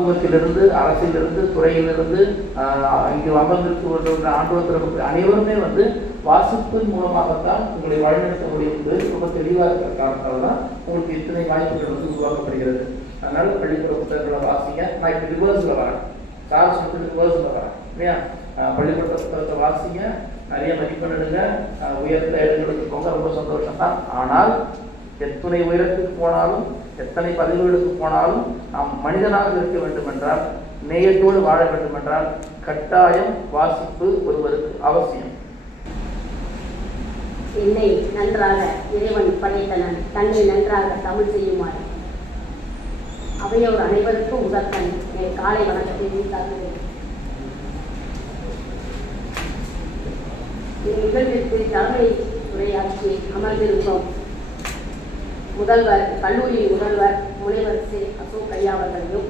சமூகத்திலிருந்து, அரசிலிருந்து, துறையிலிருந்து, இங்கு அமர்ந்திருக்கின்ற ஆண்டோர் அனைவருமே வாசிப்பின் மூலமாகத்தான் உங்களை வழிநடத்த முடியும் என்பது ரொம்ப தெளிவாக இருக்கிற காரணத்தால் தான் உங்களுக்கு இத்தனை வாய்ப்புகள் உருவாக்கப்படுகிறது. அதனால பள்ளிக்கூட புத்தகங்களை வாசிங்க. நான் இப்போ ரிவர்ஸில் வரேன், சார் சொல்லிட்டு ரிவர்ஸில் வரேன் இல்லையா? பள்ளிக்கூட புத்தகத்தை வாசிங்க, நிறைய மதிப்பெண் எடுங்க, உயர்ந்த இடங்களுக்கு போங்க, ரொம்ப சந்தோஷம் தான். ஆனால் எத்தனை உயரத்துக்கு போனாலும், எத்தனை பதவிகளுக்கு போனாலும் நாம் மனிதனாக இருக்க வேண்டும் என்றால், நேயத்தோடு வாழ வேண்டும் என்றால் கட்டாயம் வாசிப்பு ஒருவருக்கு அவசியம். என்னை நன்றாக இறைவன் படைத்தனன், தன்னை நன்றாக தமிழ் செய்யுமாறு அவையோர் அனைவருக்கும் முதற்கண் என் காலை வணக்கத்தை உண்டாக்குகிறேன். நிகழ்விற்கு தலைமை உரையாற்றி அமர்ந்திருக்கும் முதல்வர், கல்லூரி முதல்வர் முனைவர் சி. அசோக் ஐயா அவர்களையும்,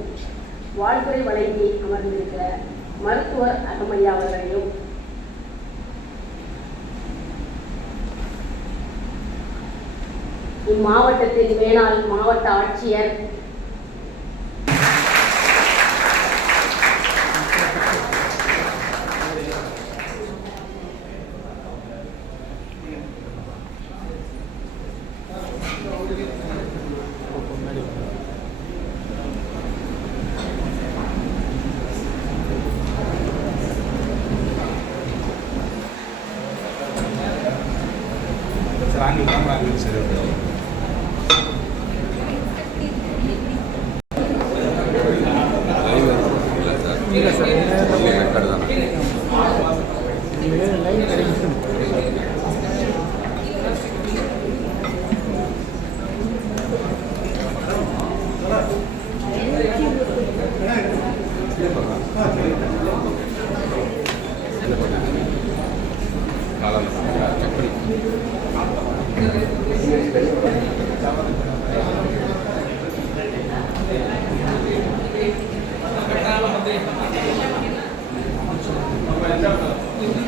வாழ்த்துறை வழங்கி அமர்ந்திருக்கிற மருத்துவர் அகமையா அவர்களையும், இம்மாவட்டத்தின் மேலாள் மாவட்ட ஆட்சியர்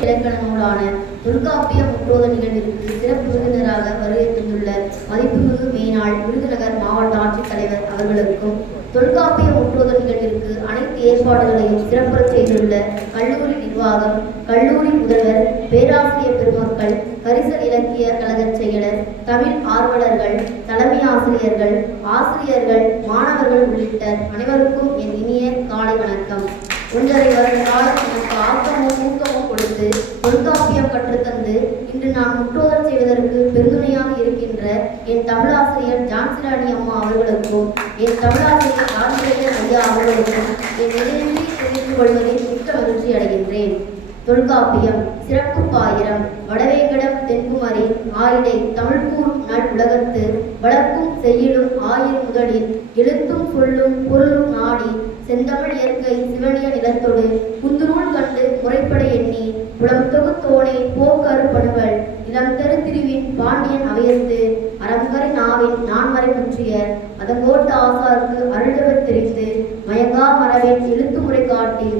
இலக்கண நூலான தொல்காப்பிய முற்றோத நிகழ்விற்கு சிறப்பு விருந்தினராக வருகை தந்துள்ள மதிப்புமிகு மேனாள் விருதுநகர் மாவட்ட ஆட்சித்தலைவர் அவர்களுக்கும், தொல்காப்பிய முற்றோத நிகழ்விற்கு அனைத்து ஏற்பாடுகளையும் சிறப்புற செய்துள்ள கல்லூரி நிர்வாகம், கல்லூரி முதல்வர், பேராசிரியர் பெருமக்கள், கரிசல் இலக்கிய கழக செயலர், தமிழ் ஆர்வலர்கள், தலைமை ஆசிரியர்கள், ஆசிரியர்கள், மாணவர்கள் உள்ளிட்ட அனைவருக்கும் என் இனிய காலை வணக்கம். 1.5 வருட காலம் எனக்கு ஆக்கமும் ஊக்கமும் கொடுத்து தொல்காப்பியம் கற்றுத்தந்து இன்று நான் முற்றோதல் செய்வதற்கு பெருதுணையாக இருக்கின்ற என் தமிழாசிரியர் ஜான்சிராணி அம்மா அவர்களுக்கும், என் தமிழாசிரியர் ராஜேந்திரன் ஐயா அவர்களுக்கும் என் நினைவில் தெரிந்து கொள்வதில் மிக்க மகிழ்ச்சி அடைகின்றேன். தொல்காப்பியம் சிறப்பு பாயிரம் வடவேங்கடம் தென்குமரி ஆயிடை தமிழ் கூறும் நல் உலகத்து வழக்கும் செய்யிடும் ஆயிரம் முதலில் எழுத்தும் சொல்லும் பொருளும் நாடி செந்தமிழ் இயற்கை சிவனிய நிலத்தொடு குந்துநூல் கண்டு முறைப்பட எண்ணி புலம் தொகுத்தோனை போக்கரு பணுவல் இளம் தெரு திருவின் பாண்டியன் அவையத்து அறங்கரை நாவின் நான்மறை முற்றிய அதங்கோட்டு ஆசாருக்கு அருள்தவர் தெரிந்து மயங்கா மரபின் எழுத்து முறை காட்டி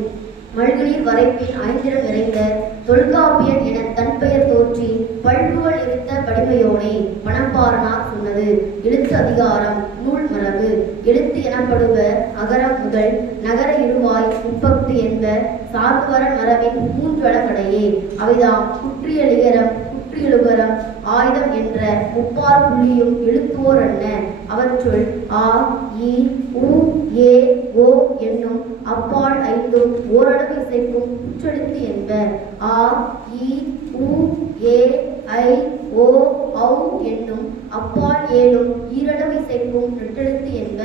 மல்குநீர் வரைப்பின் ஐந்திரம் நிறைந்த தொல்காப்பியன் என தன் பெயர் தோற்றி பல்புகள் இருத்த படிமையோனே பணப்பாரனார் சொன்னது. எழுத்து அதிகாரம் நூல் மரபு எழுத்து எனப்படுவ அகரம் முதல் நகர இருவாய் முப்பத்து என்ப சார்புவர மரபின் 3 வழக்கடையே. அவைதாம் குற்றியலிகரம், குற்றியலுகரம், ஆயுதம் என்ற 3 புள்ளியும் எழுத்துவோர் அன்ன. அவற்றுள் ஆ, இ, உ, ஏ, ஓ என்னும் அப்பால் 5 ஓரளவு இசைக்கும் குற்றெழுத்து என்ப. ஆ, இ, உ, ஏ, ஐ, ஓ, ஔ என்னும் அப்பால் 7 ஈரளவு இசைக்கும் நெட்டெழுத்து என்ப.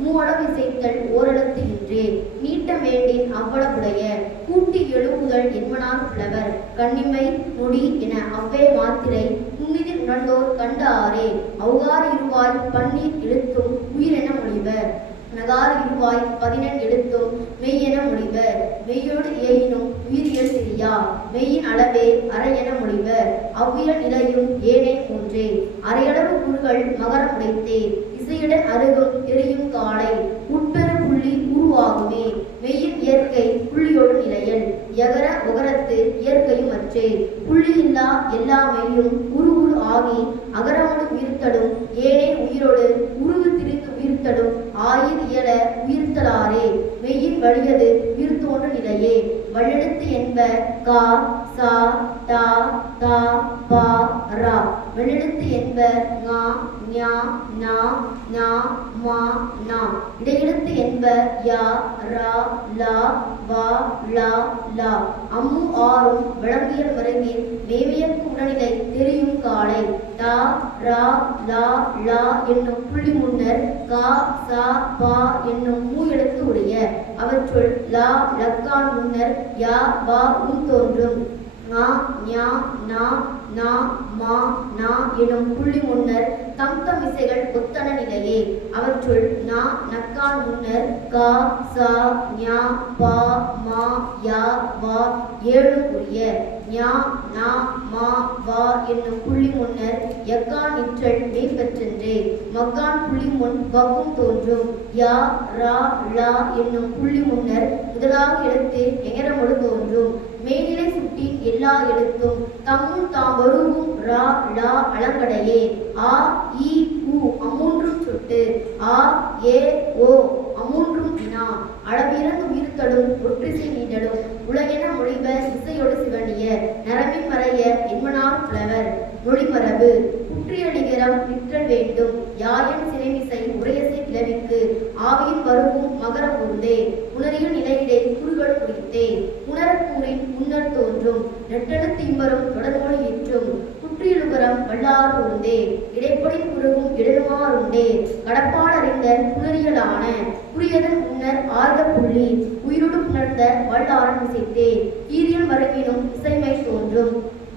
மூவளவு இசைத்தல் ஓரெழுத்து இன்றே. நீட்ட வேண்டின் அவ்வளவுடைய கூட்டி எழுப்புதல் என்பனார் புலவர். கண்ணிமை நொடி என அவ்வே மாத்திரை முன்னிதிர் உணர்ந்தோர் கண்ட ஆரே. அவ்வாறு இருவாய் பன்னீர் எழுத்தும் உயிரென மொழிவர். நகாறு இருவாய் 14 எழுத்தும் மெய்யென மொழிவர். மெய்யோடு ஏயினும் உயிரியல் தெரியா. மெய்யின் அளவே அரை என மொழிவர். அவ்வியல் நிலையும் ஏனை 3. அரையளவு குறுகள் மகரம் உடைத்தே. இசையுடன் அருகும் தெரியும் காலை உட்பெரு புள்ளி உருவாகுமே. மெய்யின் இயற்கை புள்ளியோடு நிலையல். யகர ஒகரத்து இயற்கையும் அற்றே. புள்ளி இல்லா எல்லா மெய்யும் உரு ஆகி அகரமோடு உயிர்த்தடும் ஏனை உயிரோடு உருவு திரிந்து உயிர்த்தடும் ஆயிர் இயல உயிர்த்தலாரே. வலியது உயிர் தோன்ற நிலையே. வல்லெழுத்து என்ப கா சா டா தா பா ரா. வல்லெழுத்து என்ப ஙா ஞா நா நா மா நா. இடையெழுத்து என்ப யா ரா லா வா லா லா. அம்மு ஆறும் விளங்கியல் மறைமேல் மேவியற்கு உடனிலை தெரியும் காலை. டா ரா லா லா என்னும் புள்ளி முன்னர் கா சா பா என்னும் மூ எழுத்து உடைய. அவற்றுள் லா லக்கான் முன்னர் யா வா உன் தோன்றும். ஞா ஞா நா நா மா நா எனும் புள்ளி முன்னர் தம் தம் இசைகள் ஒத்தன நிலையே. அவற்றுள் நா நக்கான் முன்னர் கா சா ஞா பா மா யா வா ஏழும் உரிய. ஞா நா மா வா என்னும் புள்ளி முன்னர் யக்கான் நிற்றல் மெய் பெற்றென்றே. மக்கான் புள்ளி முன் வகும் தோன்றும். யா ரா லா என்னும் புள்ளி முன்னர் முதலாக எழுத்து எகரமொடு தோன்றும். மேல்நிலை சுட்டி எல்லா எழுத்தும் தம்மும் தாம் வருவும் ரா லா அலங்கடையே. ஆ இ உ அம்மூன்றும் சுட்டு. ஆ ஏ ஓ அம்மூன்றும் வினா. அளவிறந்து உயிர்த்தலும் ஒற்றிசை நீண்டலும் உலகென மொழிப இசையோடு சிவனிய. நரம்பின் மறைய என்மனார் புலவர். மொழிமரபு குற்றியலிகரம் நிற்றல் வேண்டும். யாயன் சிறைமிசை உரையசை கிளவிக்கு ஆவியின் வருவும் மகர பொருந்தே. உணரிய நிலையிடை குறுகள் குறித்தே. உணரக்கூறின் முன்னர் தோன்றும். நெட்டெழுத்து இம்பரும் தொடர்மொழி ஏற்றும். குற்றியலுகரம் வல்லாறு உருந்தே. இடைப்படி குறுகும் இடருமாறுண்டே. கடப்பால் அறிந்த புணரியலான புரியதன் முன்னர் ஆர்ந்த புள்ளி உயிரோடு புணர்ந்த வல்லாரன் இசைத்தே. ஈரியல் மரபினும் இசைமை தோன்றும்.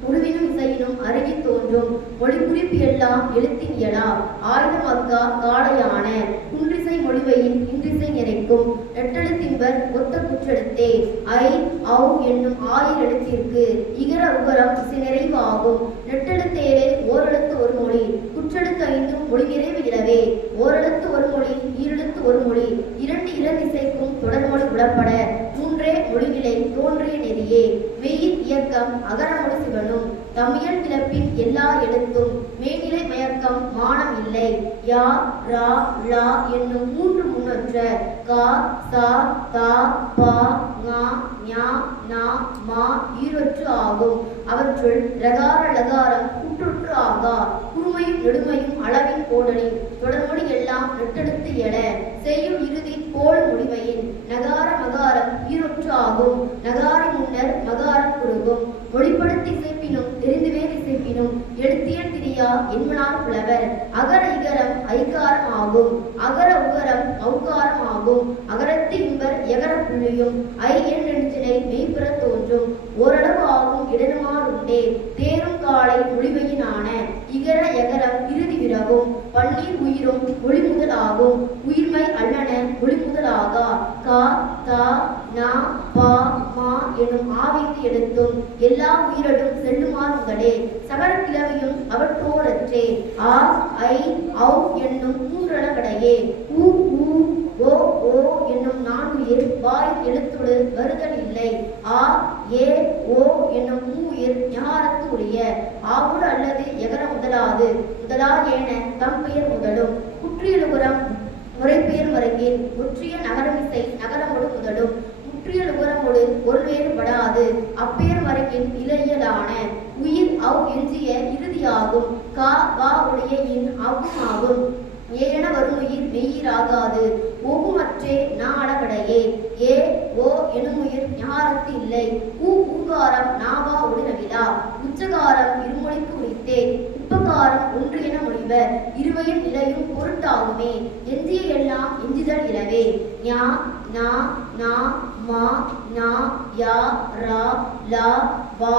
உருவினும் இசையினும் அருகி தோன்றும். மொழி குறிப்பு எல்லாம் எழுத்தின் இயலா. ஆயுதம் அக்கா காளையான. குன்றிசை மொழிவையின் இன்றிசை நிறைக்கும். நெட்டெழுத்தின்பர் ஒத்த குற்றெழுத்தே. ஐ ஔ என்னும் ஆயிர எழுத்திற்கு இகர உகரம் இசை நிறைவு ஆகும். நெட்டெழுத்தேலே ஓரெழுத்து ஒரு மொழி. குற்றெழுத்து ஐந்தும் மொழி நிறைவு இலவே. ஓரெழுத்து ஒரு மொழி ஈரெழுத்து ஒரு மொழி. இரண்டு இசைக்கும் தொடர்மொழி உளப்பட. மூன்றே மொழிநிலை தோன்றிய நெறியே. மெய்யின் இயக்கம் அகரமொழி சிவனும். தமிழ் கிளப்பின் எல்லா எழுத்தும் மேல்நிலை மயக்கம் மானம் இல்லை. யா ரா லா என்னும் மூன்று முன்னொற்ற கா சா தா பா ஞா ஞா நா மா ஈரொற்று ஆகும். அவற்றுள் ரகார லகாரம் குற்றொற்று ஆகா. குறுமையும் நெடுமையும் அளவின் கோடலின் தொடர்மொழி எல்லாம் நெட்டெடுத்து எழ. செய்யுள் இறுதி கோள் முடிவையின் நகார மகாரம் ஈரொற்று ஆகும். நகாரி முன்னர் மகாரம் குறுகும். மொழிப்படுத்தி இசைப்பினும் தெரிந்துவே இசைப்பினும் எழுத்தியல் திரியா என்மனார் புலவர். அகர இகரம் ஐகாரம் ஆகும். அகர உகரம் ஔகாரம் ஆகும். அகரத்து இம்பர் எகர புள்ளியும் ஐ என் நெடுஞ்சினை மெய்ப்புற தோன்றும். ஓரளவு ஆகும் இடனுமாறுண்டே. தேரும் காலை மொழிவையினான. இகர எகரம் இறுதி விரவும். பன்னீர் உயிரும் ஒளி முதல் ஆகும். உயிர்மை அல்லன ஒளி முதல் ஆகா. கா தா நா பா மா எனும் ஆவித்து எழுத்தும் எல்லா உயிரடும் செல்லுமாறுங்களே. சகர கிளவியும் அவற்றோரற்றே. ஆ ஐ ஔ என்னும் மூன்றளங்கடையே. ஊ ஊ ஓ ஓ என்னும் நான்குயிர் வாய் எழுத்துடு வருதல் இல்லை. ஆ ஏ ஓ என்னும் மூயிர் ஞாரத்து உடைய. ஆவுடு அல்லது எகர முதலாது முதலா ஏன தம் பெயர் முதலும். குற்றியலுகரம் முறைப்பெயர் மருங்கின் முற்றிய நகரமிசை நகரமொடு முதலும். முற்றியல் உகரமொடு ஒரு வேறுபடாது அப்பெயர் மருங்கின் இலையலான. உயிர் அவ் எஞ்சிய இறுதியாகும். கா வா உடைய இன் அவ்வும் ஆகும். ஏன வருமுயிர் மெய்யிராகாது. ஓகுமற்றே நா அடகடையே. ஏ ஓ எனுமுயிர் ஞாரத்து இல்லை. ஊகாரம் நாவா உடனவிலா. உச்சகாரம் இருமொழிக்கு உரித்தே. உப்பகாரம் ஒன்று என மொழிவர். இருவையும் நிலையும் பொருட்டாகுமே. எஞ்சிய எல்லாம் எஞ்சுதல் இலவே. ஞா நா நா மா நா யா ரா லா வா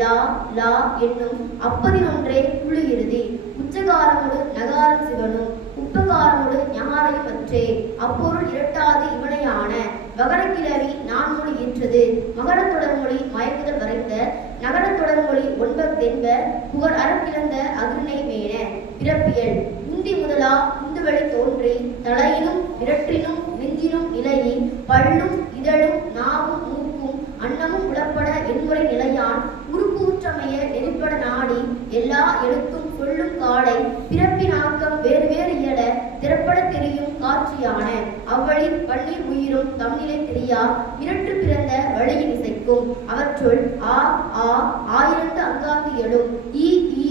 லா லா என்னும் அப்பதினொன்றே புள்ளி இறுதி. உச்சகாரமுடு நகாரம் சிவனும் உப்பகாரமுடு ஞாரையும் அற்றே. அப்பொருள் இரட்டாது இவனையான. வகரக்கிளவி நான்மொழி ஈற்றது. மகரத் தொடர்மொழி மயங்குதல் வரைந்த. நகரத் தொடர்மொழி ஒன்பதென்ப புகழ் அறப்பிறந்த அகிர்ணை மேன. பிறப்பியல் உந்தி முதலா உந்துவழி தோன்றி தலையினும் விரற்றினும் நெஞ்சினும் நிலையி பல்லும் இதழும் நாவும் மூக்கும் அன்னமும் உளப்பட என்முறை நிலையான். உறுப்பூற்றமைய நெறிப்பட நாடி எல்லா எழுத்தும் சொல்லும் காலை. பிறப்பின் ஆக்கம் வேறு வேறு இயல திறப்பட தெரியும் காட்சியான அவ்வழி பன்னீர் உயிரும் தம்நிலை தெரியா மிரட்டு பிறந்த வழியின் இசைக்கும் அவற்றுள் ஆ ஆ ஆயிரத்து அங்காந்து எழும் ஈ ஈ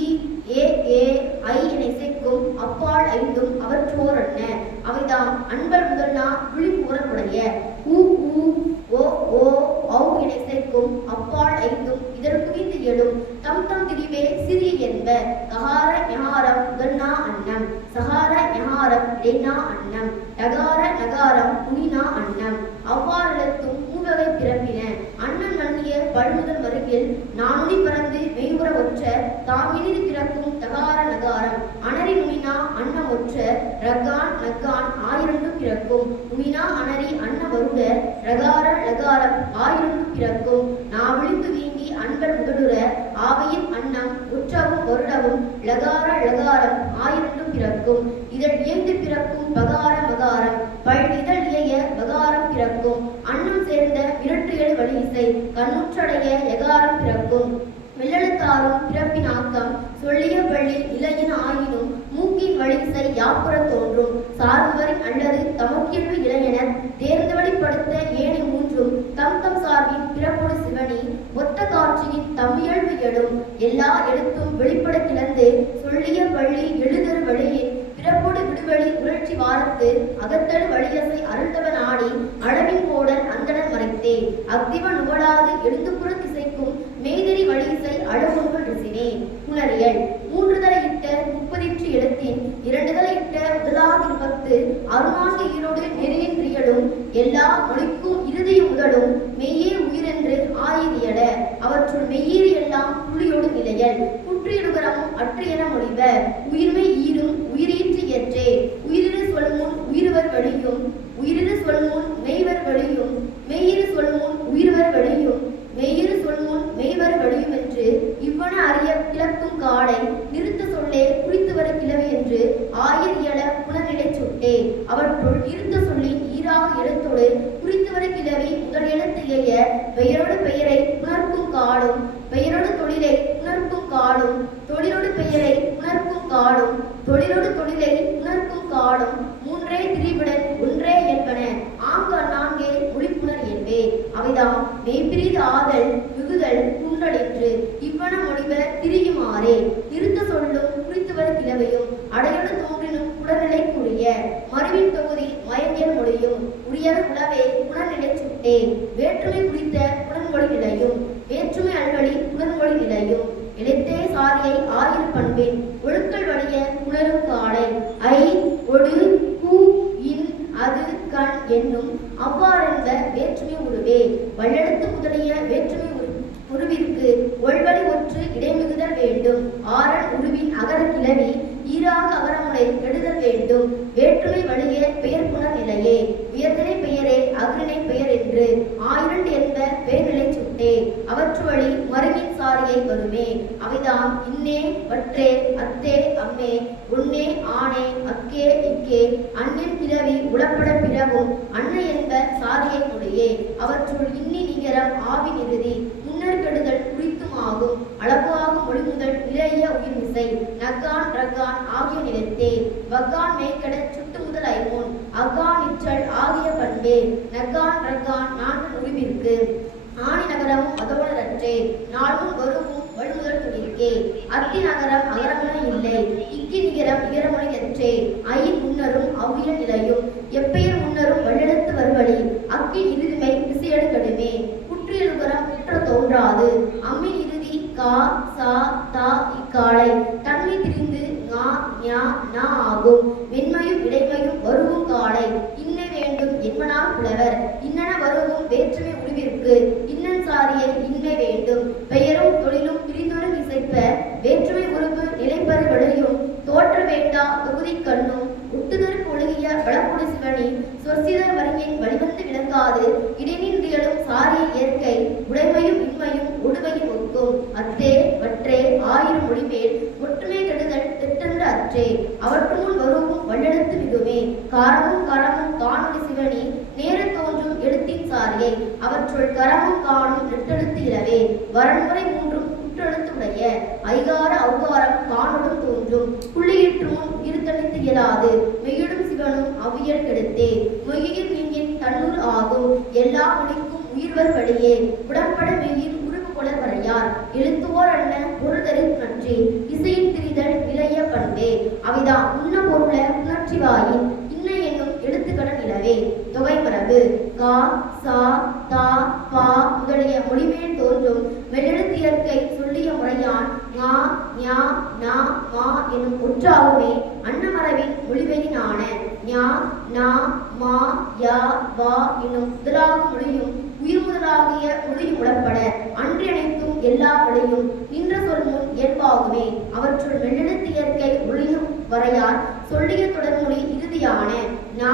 ஏ ஏ ஐ என இசைக்கும் அப்பால் ஐந்தும் அவற்றோர் அன்ன அவைதாம் அன்பர் முதல்னா விழிப்புறனுடைய ஊ ஊ ஓ ஓ ஔ என இசைக்கும் அப்பால் ஐந்தும் இதழ் குவிந்து எழும் தம் தம் திரிவே சிறிய என்ப ககார ஞகாரம் முதல்னா அன்னம் சகார ஞகாரம் இடைனா அன்னம் டகார நகாரம் துணினா அன்னம் அவ்வாறெழுத்தும் மூவகை பிறப்பின அண்ணன் மன்னிய பல்முதல் வருகில் நானுடி பறந்து மெய்வுற ஒற்ற தாமினிது பிறக்கும் தகார நகாரம் அனரி நுனினா அன்னம் ஒற்ற ரகான் நகான் ஆயிரண்டு பிறக்கும் நுனினா அனரி அன்ன வருட ரகார லகாரம் ஆயிரண்டு பிறக்கும் நாவிழிப்பு வீங்கி அன்பர் முதலுற ஆவையின் அன்னம் உற்றவும் வருடவும் லகார லகாரம் ஆயிரண்டு பிறக்கும் இதழ் இயந்து பிறக்கும் பகார மகாரம் பல் இதழ் இயைய பகாரம் பிறக்கும் அன்னம் சேர்ந்த மிரட்டு எழு வழி இசை கண்ணுற்றடைய எகாரம் பிறக்கும் வெள்ளெழுத்தாரும் பிறப்பின் ஆக்கம் சொல்லிய பள்ளி இலையின் ஆயினும் மூக்கின் வழிசை யாப்புற தோன்றும் சார்பவரின் அல்லது தமக்கியல்பு இளைஞனர் தேர்ந்தவழிப்படுத்த ஏனை மூன்றும் தம் தம் சார்பின் பிறப்பொடு சிவனி ஒத்த காட்சியின் தமியல்பு எழும் எல்லா எழுத்தும் வெளிப்பட கிளந்து சொல்லிய பள்ளி எழுதரு வழியின் பிறப்போடு விடுவெளி உழற்சி வாரத்து அகத்தடு வழியசை அருந்தவன் ஆடி அளவின் போடல் அந்தனர் மறைத்தே அக்திவன் நுவலாது எழுந்துபுற திசைக்கும் மெய்தறி வழியிசை அளவுகள் ரிசினே புணரியல் மூன்று தலை இட்ட 30 எழுத்தின் 2 தலை இட்ட முதலாவது 10 அருணாங்க ஈரோடு நெறியின் ரியலும் எல்லா மொழிக்கும் இறுதிய முதலும் மெய்யே உயிரென்று ஆயிரியல அவற்றுள் மெய்யீறு எல்லாம் புள்ளியோடு நிலையல் குற்றியலுகரமும் அற்று என மொழிவ உயிர்மை ஈரும் உயிரீற்று ஏற்றே உயிரிரு சொல்முன் உயிர்வர் வழியும் உயிரிரு சொல்முன் மெய்வர் வழியும் மெய்யிரு சொல்முன் உயிர்வர் வழியும் மெய்யிரு சொல்முன் மெய்வர் வழியும் என்று இவ்வன அறிய கிளக்கும் காடை நிறுத்த சொல்லே குறித்து வர கிளவி என்று ஆயர் இயல புனர்நிலை சுட்டே அவற்றுள் இருத்த சொல்லின் ஈராக எழுத்தோடு குறித்து வர கிளவி முதல் எழுத்து எய்ய பெயரோடு பெயரை புணர்க்கும் காடும் பெயரோடு தொழிலை புணர்க்கும் காடும் தொழிலோடு பெயரை புணர்க்கும் காடும் தொழிலோடு தொழிலை புணர்க்கும் காடும் மூன்றே திரிபுடன் ஒன்றே என்பன ஆங்க நான்கே ஒளிப்புணர் என்பே அவைதாம் மெய்பிரிது ஆதல் மிகுதல் குன்றல் என்று இவ்வன மொழிவ திரியுமாறே நிறுத்த சொல்லும் குறித்துவர கிளவையும் அடையோடு தோன்றினும் உடல்நிலை கூறிய மறுவின் தொகுதி மயங்கியல் மொழியும் உரியர் உளவே புனர்நிலை சுட்டே வேற்றுமை குறித்த புனர்மொழி நிலையும் வேற்றுமை அல்வழி புனர்மொழி நிலையும் எழுத்தே சாரியை ஆயிரு பண்பின் ஒழுக்கல் வழிய புணரும் காலை ஐ ஒடு கூ இன் அது கண் என்னும் அவ்வாறென்ற வேற்றுமை உருவே வல்லெழுத்து முதலிய வேற்றுமை உருவிற்கு ஒல்வழி ஒற்று இடைமிகுதல் வேண்டும் ஆறன் உருவின் அகர கிளவி ஈராக அகரமுறை கெடுதல் வேண்டும் வேற்றுமை வழிய பெயர் புணர் நிலையே உயர்திணை பெயரே அக்ரிணை பெயர் என்று ஆயிரண்டு என்ப பெயர்நிலை சுட்டே அவற்று வழி மருங்கின் சாரியை வருமே அவைதாம் இன்னே வற்றே அத்தே அம்மே உன்னே ஆனே அக்கே இக்கே அன்னின் கிளவி உளப்பட பிறகும் அன்னை என்ப சாரியை மொழியே அவற்றுள் இன்னி நிகரம் ஆவின் இறுதி முன்னர் கெடுதல் குறித்தும் ஆகும் அளவாகும் மொழிமுதல் இளைய உயிர் மிசை நகான் ரகான் ஆகிய நிலத்தே வகான் மேய்கட சுட்டு முதல் ஐமோன் அகான் இற்றல் ஆகிய பண்பே நகான் ரகான் நான்கு முடிவிற்கு ஆணி நகரமும் அதோடரற்றே நாளும் வருவும் வழுமுதல் துணிக்கே அத்தி நகரம் அகரமுனை இல்லை இக்கி நிகரம் இகரமுனை எற்றே ஐயின் முன்னரும் அவ்வியல் நிலையும் எப்பெயர் முன்னரும் வல்லெழுத்து வருவழி அக்கின் இறுதிமை விசையடு கடுமே குற்றியலுகரம் குற்ற தோன்றாது அம்மின் இறுதி கா சா தா இக்காலை தன்மை திரிந்து ஞா ஞா நா ஆகும் வெண்மையும் இடைமையும் வருவும் காலை இன்னை வேண்டும் என்பனார் புலவர் இன்னன வருவும் வேற்றுமை உருவிற்கு இன்னன் சாரியை இன்மை வேண்டும் பெயரும் தொழிலும் பிரிந்தொரு இசைப்ப வேற்றுமை உருவு நிலைப்பரு வழியும் தோற்ற வேண்டா தொகுதி கண்ணும் ஒட்டுதற்கு ஒழுகிய வளப்புடு சிவனி சொற்சிதர் வரியின் வழிவந்து விளங்காது இடைநின்றியலும் சாரிய இயற்கை உடைமையும் இன்மையும் ஒடுமையும் ஒக்கும் அத்தே வற்றே ஆயிரம் மொழிமேல் ஒற்றுமை கெடுதல் திட்டென்று அற்றே அவற்று முன் வருவும் வல்லெழுத்து மிகுமே காரமும் கரமும் காணொலி சிவனி நேர தோன்றும் எழுத்தின் சாரியை அவற்றுள் கரமும் காணும் நெட்டெழுத்து இலவே வரன்முறை மூன்றும் சுற்றெழுத்துடைய ஐகார ஔகாரம் காணொடும் தோன்றும் புள்ளியிற்றும் இருத்தணித்து இயலாது மெய்யிடும் சிவனும் அவ்வியல் கெடுத்தே மொய்யில் மீனின் தன்னூர் ஆகும் எல்லா மொழிக்கும் உயிர்வர் வழியே உடன்பட மெய்யின் உருவுகொளர் வரையார் எழுத்துவோர் அண்ண பொருள்தரு நன்றி இசையின் திரிதல் இளைய பண்பே அவைதான் உண்ண பொருள உணர்ச்சிவாயின் இன்ன என்னும் எழுத்துக்கடன் நிலவே தொகை மரபு கா சா தா பா முதலிய மொழிமேல் தோன்றும் மெல்லெழுத்து இயற்கை சொல்லிய முறையான் ஞா ஞா நா மா என்னும் ஒற்றாகுமே அன்னமரபின் மொழிவெளினான ஞா நா மா யா வா என்னும் முதலாகும் மொழியும் உயிர் முதலாகிய மொழியும் உடற்பட அன்றி அனைத்தும் எல்லா வழியும் நின்ற சொல் முன் இயல்பாகுமே அவற்றுள் மெல்லெழுத்து இயற்கை ஒளியும் வரையார் சொல்லிய தொடர்மொழி இறுதியான நா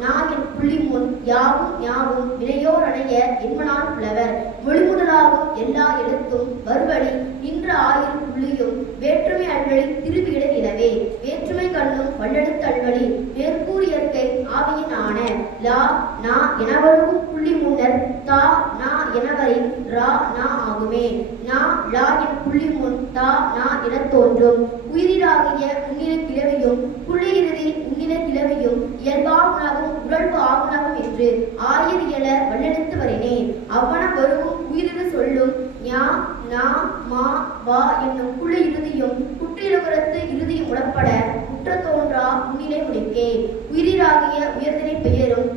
நா என் புள்ளி முன் யாவும் யாவும் வினையோர் அணைய என்பனான் புலவர் மொழி முதலாகும் எல்லா எழுத்தும் வருவழி நின்ற ஆயிரம் புள்ளியும் வேற்றுமை அல்வழி திருவியிட நிலவே வேற்றுமை கண்ணும் வல்லெழுத்து அல்வழி மேற்கூறு இயற்கை ஆவியினான லா நா எனவரும் புள்ளி முன்னர் தா நா எனவரின் ரா நா ஆகுமே நா லா என் புள்ளி முன் தா நா என தோன்றும் உயிரிலாகிய உன்னில கிளவியும் புள்ளி இறுதி உன்னில கிளவியும் இயல்பாகுணாகும் உடல்பு ஆகுணாகும் என்று ஆயிர இயல வல்லெழுத்து வரினே அவ்வன வருவும் உயிரிரு சொல்லும் ஞா நா மா வா என்னும் புள்ளி இறுதியும் குற்றியலுகரத்து இறுதியும் உடற்பட குற்ற தோன்றா முன்னிலை முடிக்கே உயிரிலாகிய உயர்தினை பெயரும்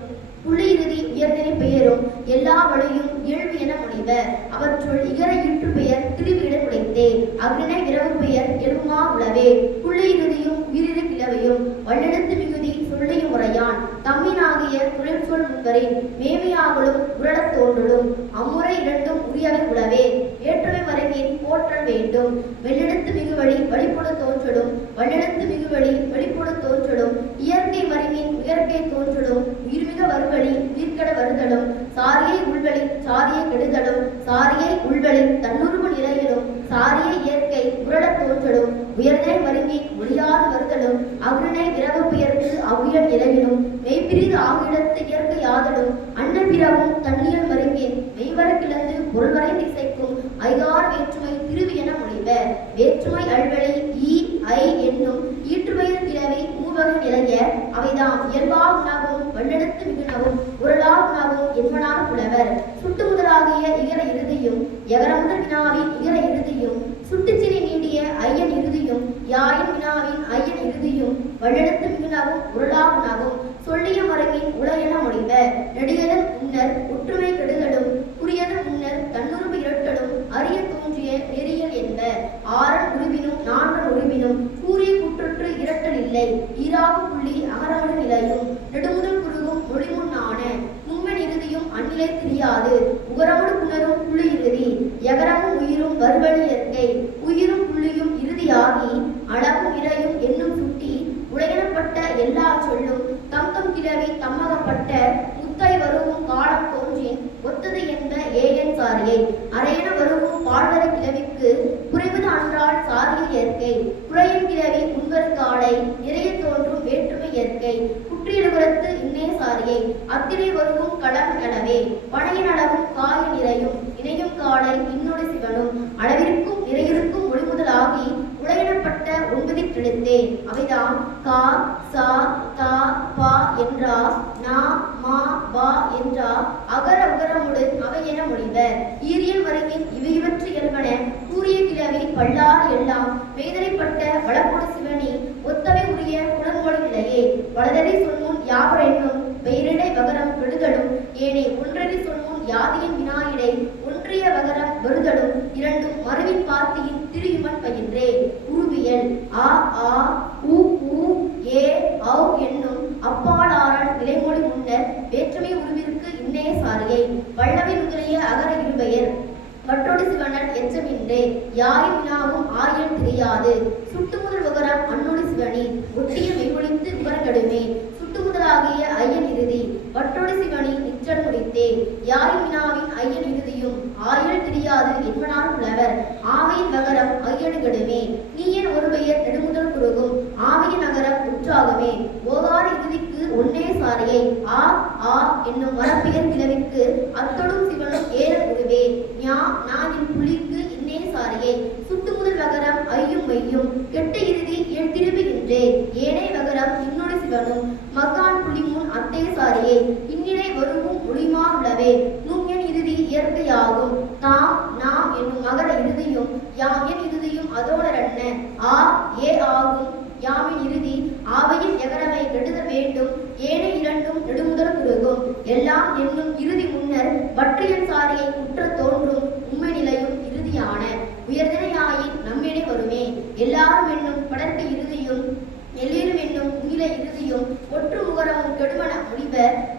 புள்ளி இறுதி உயர்தினை பெயரும் எல்லா வழியும் இயல்பு என முடிவ அவற்றுள் இகர ஈற்று பெயர் திருவியிட உடைத்தே அக்னினை விரவு பெயர் எழுமா உளவே புள்ளி இறுதியும் உயிரிரு கிளவையும் வல்லெழுத்து மிகுதி சொல்லியும் முறையான் தம்மினாகிய தொழில் சொல் முன்வரின் மேமையாகலும் உரடத் தோன்றலும் அம்முறை இரண்டும் உரியவை உளவே வேற்றுமை மறைவின் போற்றல் வேண்டும் வெள்ளெழுத்து மிகுவழி வழிபொடு தோன்றலும் வல்லெழுத்து மிகுவழி வெளிப்பொடு தோன்றலும் இயற்கை மறைவின் இயற்கை தோன்றலும் உயிர்மிக வருவழி உயிர்கட வருதலும் சாரியை உள்வழி சாரியை கெடுதலும் சாரியை உள்வழி தன்னுருவு நிலையிலும் சாரியை இயற்கை உரடத் தோன்றலும் உயர்நிலை மருங்கின் ஒளியாது வருதலும் அக்னினை விரவு பெயர்த்து அவ்வியல் நிலையிலும் மெய்பிரிது ஆகிடத்து இயற்கை யாதலும் அன்னபிரவும் தன்னியல் மருங்கின் மெய்வர கிளந்து பொருள்வரை திசைக்கும் ஐகார வேற்றுமை திருவி என மொழிவ வேற்றுமை அல்வழி ஈ ஐ என்னும் ஈற்றுமையில் கிளவி மூவகை நிலைய அவைதாம் இயல்பாகுணாகவும் வல்லெழுத்து மிகுனவும் உரலாகுணாகவும் என்பனார் புலவர் சுட்டு முதலாகிய இகர இறுதியும் எகரமுதல் வினாவின் இகர இறுதியும் சுட்டுச்சிறி நீடிய ஐயன் இறுதியும் யாயின் வினாவின் ஐயன் இறுதியும் வல்லெழுத்து மிகுனவும் உரலாகுணாகவும் சொல்லிய மரங்கின் உலகென மொழிவ நெடியதன் முன்னர் ஒற்றுமை கெடுதலும் குறியதன் முன்னர் தன்னுருவு இரட்டலும் அறிய தோன்றிய நெறியல் என்ப ஆறன் உருவினும் நான்கன் உருவினும் கூறிய குற்றற்று இரட்டல் இல்லை ஈராகு புள்ளி அகரமடு நிலையும் நெடுமுதல் குறுகும் மொழிமுன்னான மும்மன் இறுதியும் அந்நிலை தெரியாது உகரமடு புணரும் புள்ளி இறுதி எகரமும் உயிரும் வருவழி இயற்கை உயிரும் புள்ளியும் இறுதியாகி அளவும் இறையும் என்னும் சுட்டி உலகெனப்பட்ட எல்லா சொல்லும் தம் தம் கிளவி தம்மகப்பட்ட முத்தை வருவும் காலம் தோன்றின் ஒத்தது என்ப ஏயன் சாரியை அரையென வருவும் பாழ்வர கிளவிக்கு குறைவது அன்றால் சாரிய இயற்கை குறையும் கிளவி முன்வரு காலை நிறைய தோன்றும் வேற்றுமை இயற்கை குற்றியலுகரத்து இன்னே சாரியை அத்திரை வருவும் களம் அளவே பனையின் அளவும் காய நிறையும் இணையும் காலை இன்னொரு சிவனும் அளவிற்கும் நிறையிருக்கும் ஒளிமுதலாகி உலகெனப்பட்ட ஒன்பதில் எழுத்தே அவைதாம் கா சா தா பா என்றா நா மா வா என்றா அகர உகரமுடு அவை என மொழிவ ஈரியல் மருங்கின் இவையவற்று இயல்பன கூறிய கிளவி பல்லார் எல்லாம் வேதனைப்பட்ட வளப்பொடு சிவனி ஒத்தவை உரிய புலன்மொழி நிலையே வலதரை சொல்முன் யாவர் என்னும் பெயரிடை வகரம் விடுதலும் ஏனே ஒன்றரை சொல்முன் யாதியின் வினாயிடை ஒன்றிய வகரம் வருதலும் இரண்டும் மறுவின் பார்த்தியின் திருயுமன் பயின்றே உருவியல் ஆ ஆ உ உ ஏ ஔ என்னும் அப்பாடாரன் நிலைமொழி முன்னர் வேற்றுமை உருவிற்கு இன்னே சாரியை வல்லவை முதலிய அகர இருபெயர் மற்றொரு சிவனன் எச்சமின்றே யாயின் வினாவும் ஆயன் தெரியாது சுட்டு முதல் உகரம் அன்னொடு சிவனி ஒட்டிய மெய்மொழித்து விவரங்களுமே சுட்டு முதலாகிய ஐயன் இறுதி மற்றொரு சிவனி நிற்றல் முடித்தே யாயின் வினாவின் ஐயன் இறுதியும் ஆயல் தெரியாது என்பனார் புலவர் ஆவையின் நகரம் ஐயனுகடுமே நீயன் ஒரு பெயர் நெடுமுதல் குறுகும் ஆவையின் நகரம் உற்றாகுமே ஓகார இறுதிக்கு ஒன்னே சாரியை ஆ ஆ என்னும் மரப்பெயர் கிளவிக்கு அத்தொடும் சிவனும் ஏற உருவே ஞா நாயின் புலிக்கு இன்னே சாரியை என் இறுதியும் அதோடரன்ன ஆ ஏ ஆகும் யாமின் இறுதி ஆவையின் எகரமை கெடுதல் வேண்டும் ஏனை இரண்டும் நெடுமுதல் குறுகும் எல்லாம் என்னும் இறுதி முன்னர் வற்றியன் சாரியை குற்ற தோன்றும் உண்மை நிலையும் இறுதியான உயர்தினையாயின் நம்மிடை வருமே எல்லாரும் என்னும் படற்கு இறுதியும் எல்லீரும் என்னும் உங்கில இறுதியும் ஒற்று முகரமும் கெடுமன முடிவ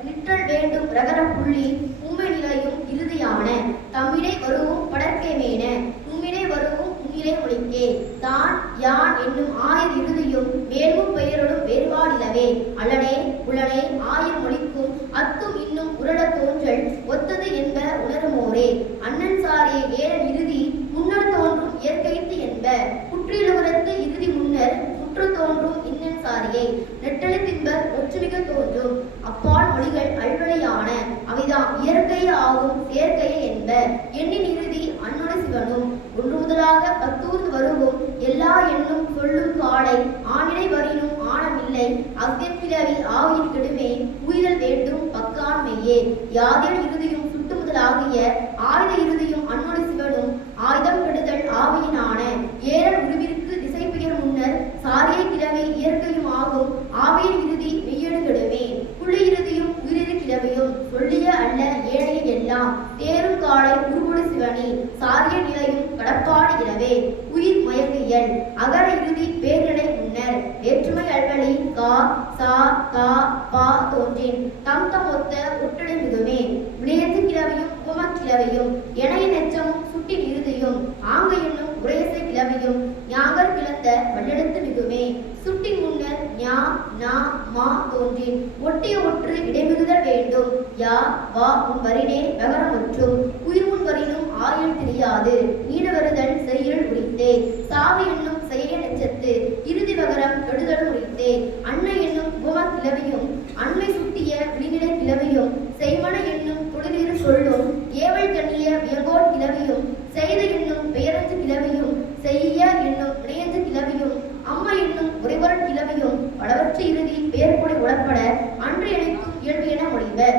நிற்றல் வேண்டும் ரகர புள்ளி உண்மை நிலையும் இறுதியான தம்மிடை வருவும் படற்கே மேன உம்மிடை வருவும் உங்கிலே ஒழிக்கே தான் யான் என்னும் ஆயிர் இறுதியும் வேறும் பெயரோடும் வேறுபாடிலவே அல்லனே உளனே ஆயிர் மொழிக்கும் அத்தும் இன்னும் உரட தோன்றல் ஒத்தது என்ப உணருமோரே அண்ணன் சாரியை ஏறன் இறுதி முன்னர் தோன்றும் இயற்கைத்து என்ப குற்றிலுவரத்து இறுதி முன்னர் குற்று தோன்றும் இன்னன் சாரியை நெட்டளி தின்பர் ஒற்றுமிக தோன்றும் அப்பால் மொழிகள் அல்வழியான அவைதாம் இயற்கை ஆகும் செயற்கையே என்ப எண்ணின் இறுதி அன்னொட சிவனும் ஒன்று முதலாக பத்தூர்ந்து வருவோம் எல்லா எண்ணும் சொல்லும் காலை ஆணிடை வரினும் ஆணமில்லை அவ்வியற்கிழவி ஆவியின் கெடுமே உயிரல் வேண்டும் பக்கான் மெய்யே யாதியல் இறுதியும் சுட்டு முதலாகிய ஆயுத இறுதியும் அன்னொட சிவனும் ஆயுதம் கெடுதல் ஆவியினான ஏறல் உருவிற்கு திசை பெயர் முன்னர் சாரியை கிழவி இயற்கையும் ஆகும் ஆவியின் இறுதி மெய்யெடு கெடுமே புள்ளி இறுதியும் உயிரிரு கிழவியும் சொல்லிய அல்ல ஏழைய எல்லாம் தேரும் காலை உருவொடு சிவனி சாரிய நிலையும் கடப்பாடு இரவே உயிர் மயங்கியல் அகர இறுதி பேரிடை முன்னர் வேற்றுமை அல்வழி கா சா கா பா தோன்றின் தம் தம் ஒத்த ஒட்டடை மிகுமே விளையத்து கிழவியும் உபமக்கிழவியும் எனைய நெச்சமும் சுட்டின் இறுதியும் ஆங்க என்னும் உரையசை கிழவியும் ஞாகர் கிளந்த வல்லெடுத்து மிகுமே சுட்டின் முன்னர் ஞா நா மா தோன்றின் ஒட்டிய ஒற்று இடைமிகுதல் வேண்டும் யா வா உன் வரினே வகரமுற்றும் உயிர் முன் வரினும் ஆயுள் தெரியாது நீட வருதல் செய்யுள் உரித்தே சாவி என்னும் செய்ய நெச்சத்து இறுதி வகரம் கெடுதல் உரித்தே அன்னை என்னும் உபம கிளவியும் அண்மை சுட்டிய விழிநிலை கிளவியும் செய்மன என்னும் தொழிலிரு சொல்லும் ஏவல் கண்ணிய வியங்கோட் கிளவியும் செய்த என்னும் பெயரஞ்சு கிளவியும் செய்ய என்னும் வினையஞ்சு கிளவியும் அம்மா என்னும் உரைவரன் கிளவியும் பலவற்று இறுதி பெயர்பொடி உடப்பட அன்று எனக்கும் இயல்பு என மொழிவர்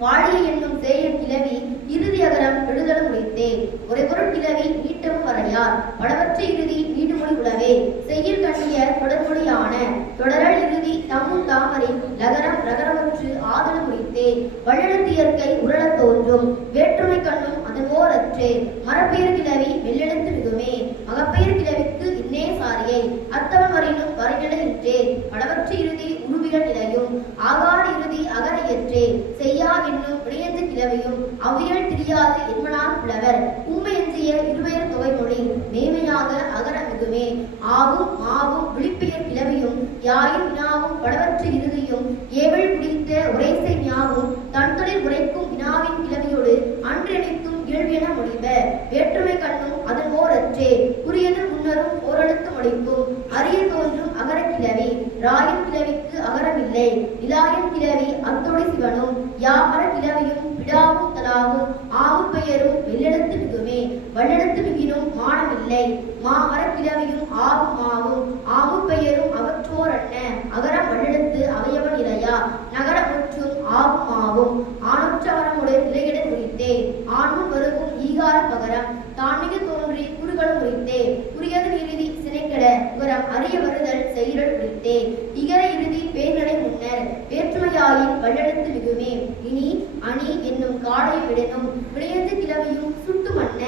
வாழிய என்னும் சேய கிளவி இறுதி அகரம் கெடுதலும் உரைத்தே உரைபொருள் கிளவி நீட்டமும் வரையார் பலவற்று இறுதி நீடுமொழி உளவே செய்யில் கண்ணிய தொடர்மொழியான தொடரல் இறுதி தம்மும் தாமரை லகரம் ரகரமற்று ஆதலும் உரித்தே வள்ளெழுத்து இயற்கை உரளத் தோன்றும் வேற்றுமை கண்ணும் அதன் ஓரற்றே மரப்பெயர் கிளவி வெள்ளெழுத்து மிகுமே மகப்பெயர் கிளவிக்கு இன்னே சாரியை அத்தவன் வரினும் வரைநிலை இன்றே பலவற்று இறுதி உருவிகள் நிலையும் ஆகார இறுதி அகர இயற்றே செய்யா என்னும் வினையஞ்சு கிளவியும் அவ்வியல் தெரியாது என்பனான் புலவர் உண்மை எஞ்சிய இருபெயர் தொகைமொழி மேமையாக அகர மிகுமே ஆவும் மாவும் விழிப்பெயர் கிளவியும் யாயும் வினாவும் பலவற்று இறுதியும் ஏவல் பிடித்த உரைசை ஞாவும் தன் தொழில் உரைக்கும் வினாவின் கிளவியோடு அன்றெனித்தும் இயல்பு என மொழிப வேற்றுமை கண்ணும் அதன் ஓரற்றே குறியது முன்னரும் ஓரெழுத்து மொழிக்கும் அரிய தோன்றும் அகர கிளவி ராயன் கிளவிக்கு அகரமில்லை இலாயன் கிளவி அத்தோடு சிவனும் யாமர கிளவியும் விடாவும் தலாவும் ஆவு பெயரும் வெள்ளெடுத்து மிகுமே வல்லெடுத்து மிகினும் மானமில்லை மாமர கிளவியும் ஆவும் மாவும் ஆவு பெயரும் அவற்றோர் அன்ன அகரம் வல்லெடுத்து அவையவன் இலையா நகர முற்றும் ஆவும் மாவும் ஆணொற்றவரமுடைய நிலையிட குறித்தே ஆண்முன் வருகும் ஈகார பகரம் தான்மிக தோன்றி குறுகளும் உரித்தே குறியது இறுதி சினைக்கட உகரம் அறிய வருதல் செய்யுள் உரித்தே இகர இறுதி பேர்நடை முன்னர் வேற்றுமையாயின் வல்லெடுத்து மிகுமே இனி அணி என்னும் காடையும் விடனும் விளையஞ்சு கிளவியும் சுட்டு மன்ன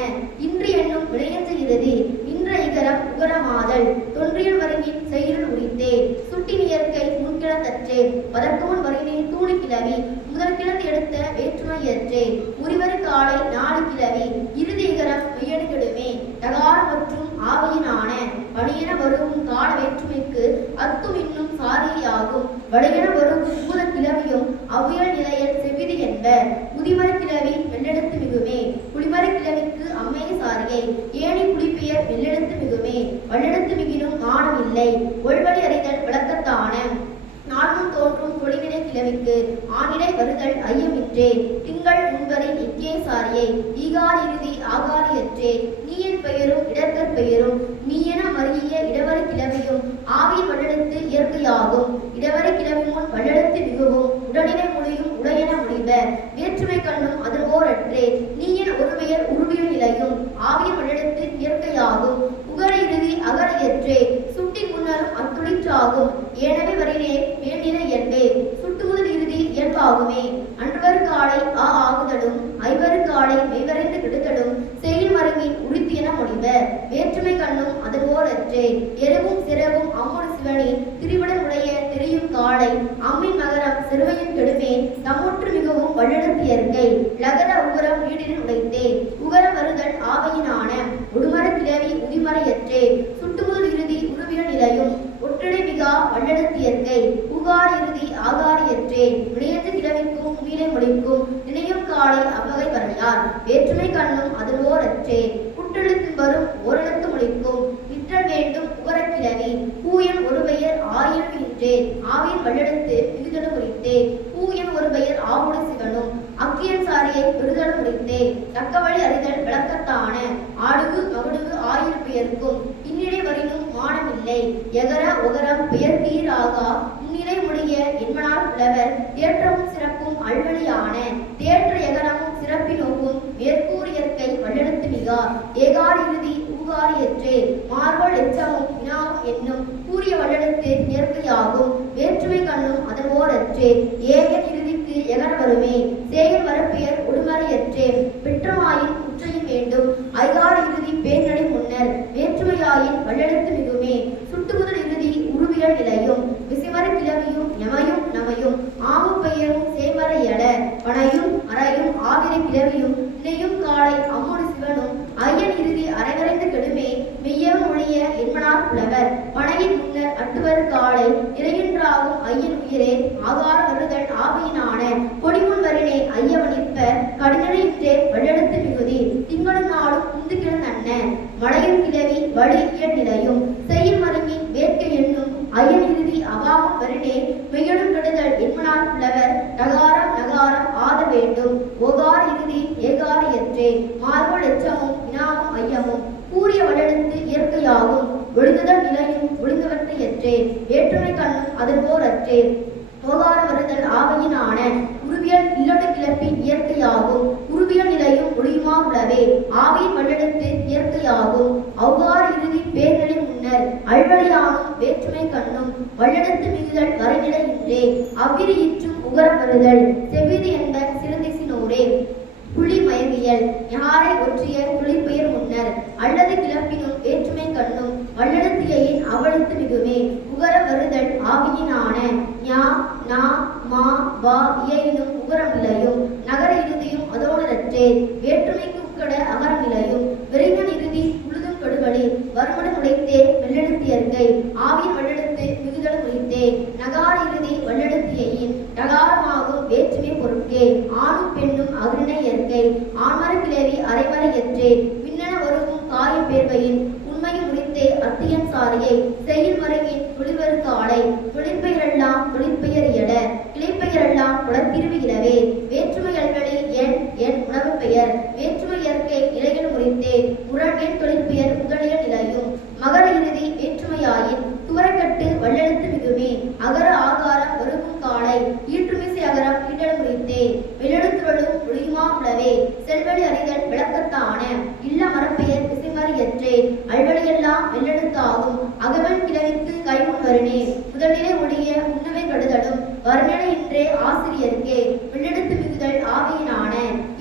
இன்று என்னும் விளையஞ்சு இறுதி இன்ற இகரம் உகரமாதல் தொன்றியல் வரினின் செய்யுள் உரித்தே சுட்டின் இயற்கை முன்கிழந்தற்றே வதற்குமுன் வரினின் தூணி கிளவி முதல் கிழந்து எடுத்த வேற்றுமை ஏற்றே உரிவரு காலை நாடு கிளவி இறுதி இகரம் மெய்யடு கெடுமே டகாரம் மற்றும் ஆவையினான பணியென வருவும் கால வேற்றுமைக்கு அத்தும் இன்னும் சாரியாகும் வளையென வரும் பூத கிளவியும் அவ்வியல் நிலையில் செவ்விதி என்ப முதிமர கிளவி வெள்ளெடுத்து மிகுமே புலிமர கிளவிக்கு அம்மைய சாரியை ஏனி புலிப்பெயர் வெள்ளெடுத்து மிகுமே வல்லெடுத்து மிகினும் மானம் இல்லை ஒல்வழி அறிதல் விளக்கத்தான நான்கும் தோன்றும் தொழிலினை கிளவிக்கு ஆணிடை வருதல் ஐயமின்றே திங்கள் முன்வரின் இக்கே சாரியை ஈகார் இறுதி ஆகாரியற்றே நீயன் பெயரும் இடர்கற் பெயரும் நீயென மறிய இடவரை கிளவியும் ஆவியின் வல்லெடுத்து இயற்கையாகும் இடவரை கிளவி முன் வல்லெடுத்து மிகவும் உடனினை மொழியும் உடையென முடிவ வேற்றுமை கண்ணும் அதன் ஓரற்றே நீயன் ஒருபெயர் உருவியல் நிலையும் ஆவியின் வல்லெடுத்து இயற்கையாகும் மெய்வரைந்து கெடுத்தலும் செய்யும் மருங்கின் உறுத்தி என மொழிப. வேற்றுமை கண்ணும் அதன் ஓர் அற்றே. எருவும் சிறவும் அம்மொரு சிவனி திருவிடன் உடைய தெரியும் காளை அம்மின் மகரம் சிறுவையும் கெடுமே தம்முற்று மிகவும் வல்லெடுத்து இயற்கை லகர உகரம் நீடினில் உடைத்தே. உகரம் வருதல் ஆவையினான உடுமர கிளவி உதிமறையற்றே. சுட்டுமுதல் இறுதி உருவின நிலையும் ஒற்றடை மிகா வல்லெடுத்து இயற்கை உகார் இறுதி ஆகாரியற்றே. வினையற்ற கிளவிக்கும் மீளை மொழிக்கும் நினையும் காளை அவ்வகை வரையார். வேற்றுமை கண்ணும் அதன் ஓர் அற்றே. குற்றெழுத்து வரும் ஓரெழுத்து மொழிக்கும் விற்றல் வேண்டும் உகரக்கிழவி பூயன் ஒரு பெயர் ஆயிரம் இன்றே. ஆவியின் வல்லெடுத்து விகுதலும் குறித்தே. பூயன் ஒரு பெயர் ஆவுடு சிவனும் அக்கியன் சாரியை பெறுதலும் குறித்தே. தக்கவழி அறிதல் விளக்கத்தான ஆடுகு மகுடுகு ஆயிரம் பெயர்க்கும் இன்னிடை வரினும் மானமில்லை. எகர ஒகரம் பெயர் கீராகா முன்னிலை முடிய என்மனார் புலவர் தேற்றமும் சிறப்பும் அல்வழியான தேற்ற எகரமும் சிறப்பினோக்கும் மேற்கூர் இயற்கை வல்லெடுத்து மிகா ஏகார் இறுதி ஊகாரியற்றே. மார்பல் எச்சமும் வினாவும் என்னும் கூறிய வல்லெடுத்து இயற்கையாகும். வேற்றுமை கண்ணும் அதன் ஓர் அற்றே. ஏகன் இறுதிக்கு எகர வருமே சேகன் வரப்பெயர் உடுமறையற்றே. பெற்றமாயின் குற்றையும் வேண்டும் ஐகார் இறுதி பேர்நடை முன்னர் வேற்றுமையாயின் வல்லெடுத்து மிகுமே. சுட்டுமுதல் இறுதி உருவியல் நிலையும் விசிமர கிளவியும் யமையும் நமையும் ஆமு பெயரும் சேமர எல பனையும் அறையும் ஆவிரை கிளவியும் நினையும் காளை அம்மொரு சிவனும் ஐயன் இறுதி அரைவரைந்து கெடுமே மெய்யவன் ஒழிய என்மனார் புலவர். பனையின் முன்னர் அட்டுவர் காளை இறையின்றாகும் ஐயன் உயிரே ஆகார வருதல் ஆவையினான பொடிமுன் வரினே ஐயவனிற்ப கடினடையின்றே வல்லெடுத்து மிகுதி திங்களும் நாளும் உந்து கிழந்தன்ன மலையும் கிளவி வழி இயல் நிலையும் செய்யும் மருங்கின் வேட்கை என்னும் ஐயன் இறுதி அவாமும் வரினே மெய்யடும் கெடுதல் என்மனார் புலவர். நகாரம் நகாரம் ஆத வேண்டும் ஒகார் இறுதி ஏகாரியற்றே. மார்போல் எச்சமும் வினாவும் ஐயமும் கூறிய வல்லெடுத்து இயற்கையாகும். ஒழுங்குதல் நிலையும் ஒழுங்குவற்றை எற்றே. வேற்றுமை கண்ணும் அதன் ஓர் அற்றே. ஓகார வருதல் ஆவையினான உருவியல் இல்லொடு கிளப்பின் இயற்கையாகும். உருவியல் நிலையும் ஒளியுமா உளவே ஆவியின் வல்லெடுத்து இயற்கையாகும். அவ்வாறு இறுதி பேர்நிலை முன்னர் அல்வழியானும் வேற்றுமை கண்ணும் வல்லெடுத்து மிகுதல் வரைநிலை இன்றே. அவ்விரு இற்றும் உகரம் வருதல் செவ்விதி என்ப சிறுதிசினோரே. புள்ளி மயங்கியல் யாரை ஒற்றிய துளிப்பெயர் முன்னர் அல்லது கிளப்பினும் வேற்றுமை கண்ணும் வல்லெடுத்தியின் அவளுத்து மிகுமே. உகர வருதல் ஆவியினான ஞா நா மா வா இயைனும் உகரம் நிலையும் நகர இறுதியும் அதோடரற்றே. வேற்றுமைக்கு உட்கட அகரம் நிலையும் வெறிஞன் இறுதி உழுதும் கடுவழி வருமடன் உடைத்தே வெள்ளெடுத்தியற்கை ஆவியின் வல்லெடுத்து மிகுதலும் உடைத்தே. நகார இறுதி வல்லெடுத்தியின் நகாரமாகும் வேற்றுமை பொருட்கே. ஆணும் பெண்ணும் அகரிணை இயற்கை ஆண்மர கிளவி அரைமறை எற்றே. மின்னன வருவும் காய பேர்வையின் உண்மையும் முடித்தே அத்தியன் சாரியை செய்யும் மருங்கின் துளிவரு காளை துளிப்பெயரெல்லாம் துளிப்பெயர் எட கிளைப்பெயரெல்லாம் குளத்திருவி இலவே. வேற்றுமை அல்வழி எண் எண் உணவு பெயர் வேற்றுமை இயற்கை நிலையில் முடித்தே முரண் எண் தொழிற்பெயர் முதலிய நிலையும் மகர இறுதி வேற்றுமையாயின் துவரக்கட்டு வல்லெடுத்து மிகுமே. அகர ஆகாரம் வருகும் காளை ஈற்றுமிசை அகரம் ஈட்டல் முடித்தே வெள்ளெடுத்துவளும் ஒளியுமா உளவே. செல்வழி அறிதல் விளக்கத்தான இல்ல மரப்பெயர் விசைமறியற்றே. அல்வழியெல்லாம் வெள்ளெடுத்தாகும் அகவன் கிளவிக்கு கைமுன் வருணே முதல்நிலை ஒழிய உண்ணவை கடுதலும் வர்ணனை இன்றே ஆசிரியர்க்கே. வெள்ளெடுத்து மிகுதல் ஆவியினான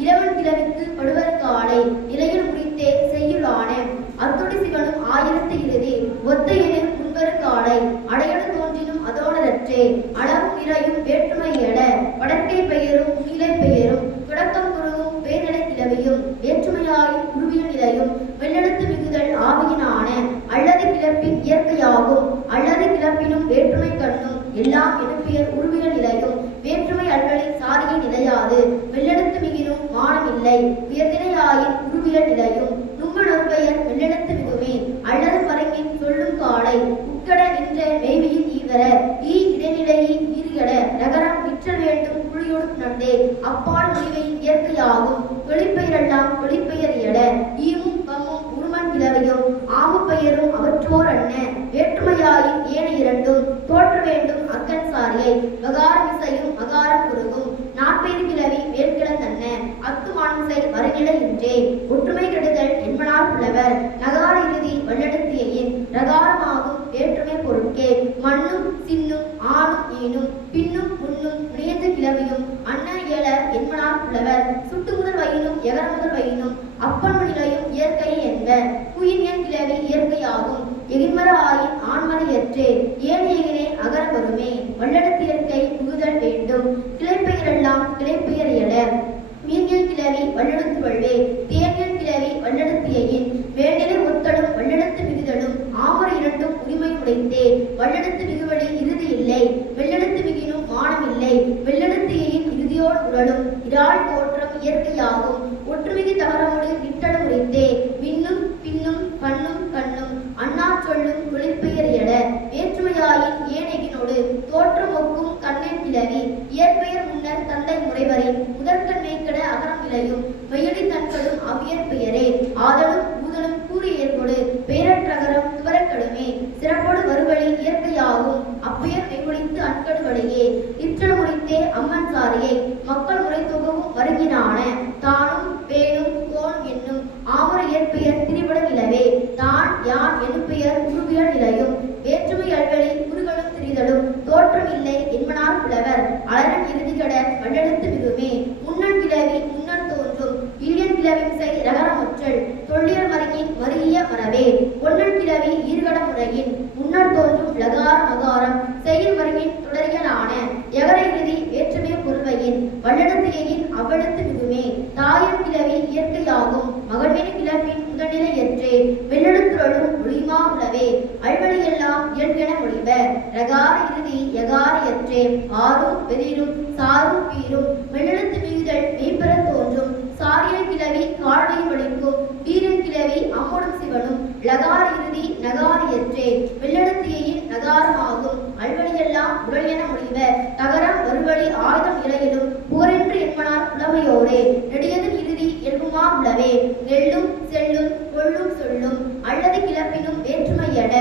இளவன் கிளவிக்கு படுவர் காளை நிலையில் முடித்தே செய்யுளான அத்தொடி சிவனும் ஆயிரத்து இறுதி ஒத்த எனில் முன்வரு காளை அடையடு தோன்றினும் அதோடரற்றே. அளவும் இறையும் வேற்றுமை எட வடக்கை பெயரும் முன்னிலை பெயரும் தொடக்கம் குறுகும் பேரிடை கிளவியும் வேற்றுமையாயும் உருவியல் நிலையும் வெள்ளெடுத்து மிகுதல் ஆவியினான அல்லது கிளப்பின் இயற்கையாகும். அல்லது கிளப்பினும் வேற்றுமை கண்ணும் எல்லாம் எழுப்பியல் உருவியல் நிலையும் வேற்றுமை அல்வழி சாரியை நிலையாது வெள்ளெடுத்து மிகினும் மானமில்லை. உயர்நிலையாயின் உருவியல் நிலையும் நும்மனொரு பெயர் வெள்ளெடுத்து மிகுமே. அல்லது பரங்கின் சொல்லும் காளை உட்கட நின்ற மேவியின் ஈவர ஈ இடைநிலையின் ஈர்கட நகரம் விற்றல் வேண்டும் புள்ளியோடு நடந்தே அப்பால் முடிவையின் இயற்கையாகும். தொழிற்பெயரெல்லாம் தொழிற்பெயர் எட ஈமும் பம்மும் உருமன் கிளவையும் ஆமு பெயரும் அவற்றோர் அன்ன வேற்றுமையாயின் ஏன இரண்டும் தோற்ற வேண்டும் அக்கன் சாரியை வகாரமிசையும் மகாரம் குறுகும் நாற்பெயர் கிளவி வேட்கிழந்தன்ன அத்துமான்சை வரநிலை இன்றே. ஒற்றுமை கெடுதல் என்மனார் புலவர். நகார இறுதி வல்லெடுத்தியின் ரகாரமாகும் வேற்றுமை பொருட்கே. மண்ணும் சின்னும் ஆணும் ஈனும் பின்னும் முன்னும் நினைந்து கிளவியும் அன்ன இயல என்மனார் புலவர். சுட்டு முதல் வயினும் எகர முதல்வையினும் அப்பன்மு நிலையும் இயற்கை என்ப. குயின் என் கிளவி இயற்கையாகும். எகின்மர ஆயின் ஆண்மறை ஏற்றே ஏனையனே அகர வருமே. வல்லெழுத்து இயற்கை புகுதல் வேண்டும். கிளைப்பெயரெல்லாம் கிளைப்பெயர் எழ. மீன்கள் கிளவி வல்லெழுத்து வல்வே. தேன்கள் கிளவி வல்லெழுத்தியின். வேண்டிலை ஒத்தலும் வல்லெழுத்து மிகுதலும் ஆமர் இரண்டும் உரிமை உடைத்தே. வல்லெழுத்து மிகுவழி இறுதி இல்லை. வெள்ளெழுத்து மிகினும் மானம் இல்லை. வெள்ளெழுத்தியின் இறுதியோடு உடலும் இரால் தோற்றம் இயற்கையாகும். ஒற்றுமிகு தகரமோடு விட்டலும் உரைத்தே. மின்னும் பின்னும் பண்ணும் கண்ணும் அண்ணார் சொல்லும் தொழிற்பெயர் எழ. வேற்றுமையாயின் ஏனையினோடு தோற்றம் ஒக்கும் கண்ணன் கிளவி இயற்பெயர் முன்னர் தந்தை முறைவரை முதற்கண் மேய்கட அகரம் விளையும். வெயிலி தன்களும் அவ்வியற் பெயரே. ஆதலும் ஊதலும் கூறிய ஏற்போடு பெயரற்றகரம் துவரக்கடுமே. சிறப்போடு வருவழி இயற்கையாகும். அப்பெயர் மெய்மொழித்து அன்கடுவடையே. இற்றல் முறைத்தே அம்மன் சாரியை மக்கள் முறை தொகவும் வருகினான. தானும் பேணும் கோன் என்னும் ஆமர இயற்பெயர் திரிபட நிலவே. தான் யான் என்னும் பெயர் உருவியல் நிலையும். வேற்றுமை அல்வழி உருகளும் திரிதலும் தோற்றம் இல்லை என்பனார் புலவர். அலரன் இறுதிகட வல்லெழுத்து மிகுமே. முன்னன் கிளவி முன்னர் தோன்றும். இழியன் கிளவின் செய் ரகரமுற்றல் தொல்லியல் மருங்கின் மருகிய மரவே. பொன்னன் கிளவி ஈர்கட முறையின் முன்னர் தோன்றும் லகார மகாரம் செய்யும் மருங்கின் தொடரியலான. எகர இறுதி வேற்றுமை பொருள்வையின் வல்லெழுத்தியின் அவ்வெழுத்து மிகுமே. தாயன் கிளவி இயற்கையாகும். மகள்மேனி கிளப்பின் முதல்நிலை ஏற்றே. வெள்ளெழுத்துறலும் ஒளிமா உளவே. அல்வழி எல்லாம் இயல்பென மொழிவ. ரகார இறுதி யகார ஏற்றே. ஆறும் வெதிரும் சாரும் பீரும் வெள்ளெழுத்து மிகுதல் மெய்ப்பெற தோன்றும். சாரியன் கிளவி கால்வையும் வலிக்கும். வீரன் கிளவி அம்மோடும் சிவனும் லகார இறுதி நகார ஏற்றே. வெள்ளெழுத்தியின் நகாரமாகும். அல்வழியெல்லாம் உடல் என மொழிவ. தகரம் வருவழி ஆயுதம் இலையிலும் போரென்று என்பனார் புலமையோரே. நெடியதன் இறுதி இயல்புமா உளவே. நெல்லும் செல்லும் கொள்ளும் சொல்லும் அல்லது கிளப்பினும் வேற்றுமை எட.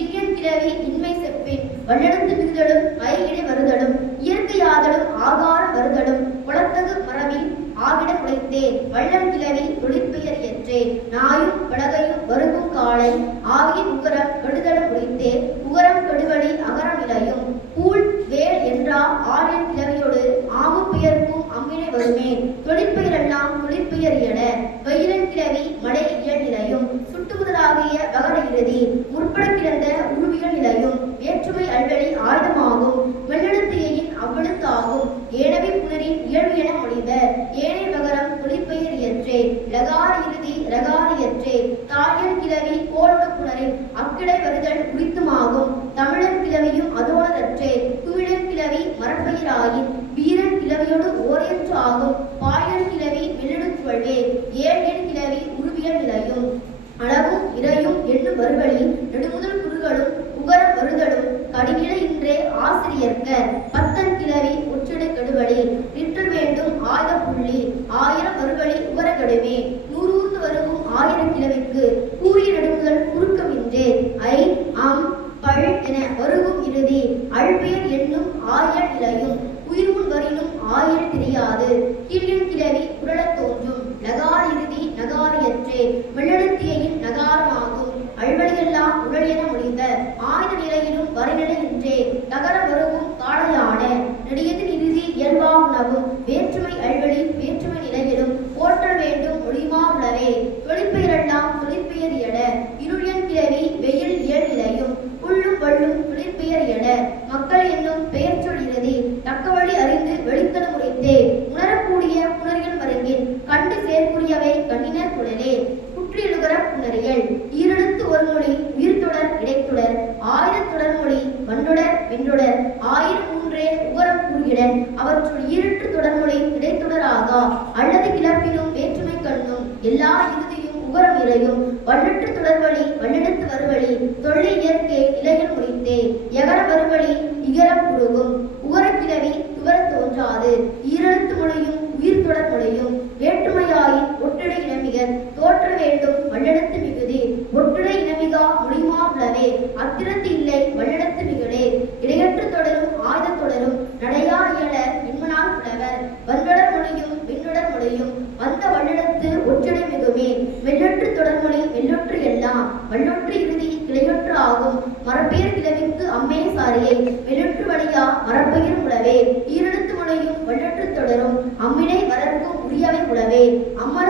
ஈயன் கிளவி இன்மை செப்பின் வல்லெழுத்து மிகுதலும் ஐ இடை வருதலும் இயற்கையாதலும் ஆகாரம் வருதலும் குளத்தகு மரபில் ஆவிட உழைத்தே. வள்ளல் கிளவி தொழிற்பெயர் ஏற்றே. நாயும் பலகையும் வருகும் காலை ஆவியின் உகரம் கெடுதலும் உழைத்தே. உகரம் கெடுவழி அகரம் இலையும். பூல் வேல் என்றா ஆரியன் கிளவியோடு ஆமு பெயர்க்கும் அம்மினை வருமே. தொழிற்பெயரெல்லாம் தொழிற்பெயர் எழ. வெயிலன் கிளவி மழை இயல் நிலையும். சுட்டுமுதலாகிய வகர இறுதி முற்பட கிடந்த உருவியல் நிலையும். வேற்றுமை அல்வழி ஆயுதமாகும். வெள்ளெழுத்தியின் அவ்வெழுத்தாகும். ஏனவை புனரின் இயல்பு என மொழிவ. ஏனை வகரம் தொழிற்பெயர் இயற்றே. லகார இறுதி ரகார இயற்றே. தாயன் கிளவி கோளுடு புனரின் அக்கிடை வருதல் உரித்துமாகும். தமிழன் கிளவியும் அதோடற்றே. துமிழன் கிளவி மரப்பெயராயின் வீரன் கிளவியோடு ஓரியற்று ஆகும். பாயன் கிளவி வெள்ளெழுத்துவல்வே. ஏழெண் கிளவி உருவியல் நிலையும். அளவும் இறையும் எண்ணு வருவழி நெடுமுதல் குறுகளும் உகரம் வருதலும் கடிநிலை இன்றே ஆசிரியர்க்க. பத்தன் கிளவி ஒற்றிடை கெடுவழி நிற்றல் வேண்டும் ஆயுத புள்ளி. ஆயிரம் வருவழி உகர கடுமே. நூறூர்ந்து வருவும் ஆயிரம் கிளவிக்கு கூறிய நெடுமுதல் குறுக்கமின்றே. ஐ அம் பள் என வருகும் இறுதி அழ்பெயர் என்னும் ஆயல் நிலையும். உயிர்முன் வரினும் ஆயல் தெரியாது. கீழின் கிளவி குரலத் தோன்றும். நகார இறுதி நகாரியற்றே. வெள்ளெழுத்தியின் நகாரமாகும். அழ்வழியெல்லாம் உடல் என மொழிவ. ஆயுத நிலையிலும் வரைநிலை இன்றே. நகர வருவும் காளையான. நெடியதின் இறுதி இயல்பா உணவும். வேற்றுமை அழ்வழி வேற்றுமை நிலையிலும் போற்றல் வேண்டும் ஒளிமா உளவே. தொழிற்பெயரெல்லாம் தொழிற்பெயர் எழ. இருளியன் கிளவி வெயில் இயல் நிலையும். புள்ளும் வள்ளும் தொழிற்பெயர் எழ. மக்கள் என்னும் பெயர் சொல் இறுதி தக்க வழி அறிந்து வெளித்தலும் உரைத்தே. உணரக்கூடிய புணரியல் மருங்கின் கண்டு சேர்க்குரியவை கண்ணினர் குழலே. குற்றியலுகர புணரியல் ஈரெழுத்து ஒரு மொழி உயிர்த்தொடர் இடைத்தொடர். ஆயிரத் தொடர்மொழி வண்டொடர் வெண்டொடர் ஆயிரம் மூன்றே உகரம் கூறுகிடன். அவற்றுள் ஈரற்று தொடர்மொழி இடைத்தொடராகா. அல்லது கிளப்பினும் வேற்றுமை கண்ணும் எல்லா இறுதியும் உகரம் இறையும். வல்லற்று தொடர்வழி வல்லெழுத்து வருவழி தொல்லை இயற்கை இலையில் முடித்தே. எகர வருவழி இகரம் குறுகும். உகர கிளவி துவர தோன்றாது. ஈரெழுத்து மொழியும் உயிர் தொடர் மொழியும் வேற்றுமையாயின் ஒற்றிடை இனமிகர் தோற்ற வேண்டும் வல்லெழுத்து மிகுதி. ஒற்றிடை இனமிகா மொழிமா உளவே. அத்திரத்து இல்லை வல்லெழுத்து மிகுடே. இடையற்று தொடரும் ஆயுத தொடரும் நடையா இயல இன்மனார் புலவர். வந்தொடர் மொழியும் விண்ணுடர் மொழியும் வந்த வல்லெழுத்து ஒற்றிடை மிகுமே. வெள்ளொற்று தொடர்மொழி வெள்ளொற்று எல்லாம். வல்லொற்று இறுதி கிளையொற்று ஆகும். மரப்பெயர் கிளவிக்கு அம்மே சாரியை வெள்ளொற்று வழியா மரப்பெயரும் உளவே. ஈரெழுத்து மொழியும் வல்லொற்று தொடரும் அம்மினை வரற்கும் உரியவை உளவே. அம்மர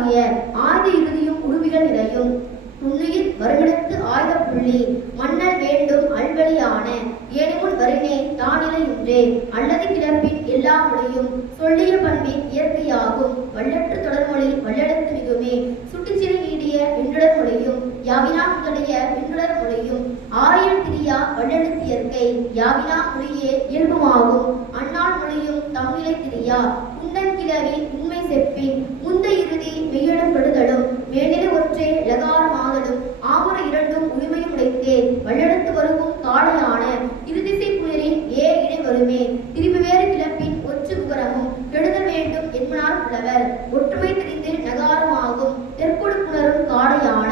ஆகிய ஆயுத இறுதியும் உருவிகள் நிறையும் உன்னுயிர் வருமிடத்து ஆயுத புள்ளி மன்னல் வேண்டும் அல்வழியான ஏனிமுன் வருணே தானிலையுன்றே அல்லது கிளப்பின் எல்லா மொழியும் சொல்லிய பண்பின் இயற்கையாகும் வல்லற்று தொடர்மொழி வல்லெழுத்து மிகுமே சுட்டுச்சிறு நீடிய விண்ணுடர் மொழியும் யாவினா முதலிய விண்ணுடர் மொழியும் ஆரியல் திரியா வல்லெழுத்து இயற்கை யாவினா மொழியே இயல்புமாகும் அந்நாள் மொழியும் தமிழை திரியா உண்டன் கிளவி உண்மை செப்பின் முந்த இறுதி மெய்யெழும் படுதலும் மேனிலை ஒற்றே லகாரமாதலும் ஆமுற இரண்டும் உரிமையும் உடைத்தே வல்லெழுத்து வருவும் காடையான இருதிசை குளிரின் இணை வருமே திரிபு வேறு கிளப்பின் ஒற்று புகரமும் கெடுத வேண்டும் என்பனார் புலவர் ஒற்றுமை தெரிந்து நகாரமாகும் தெற்கொடு புணரும் காடையான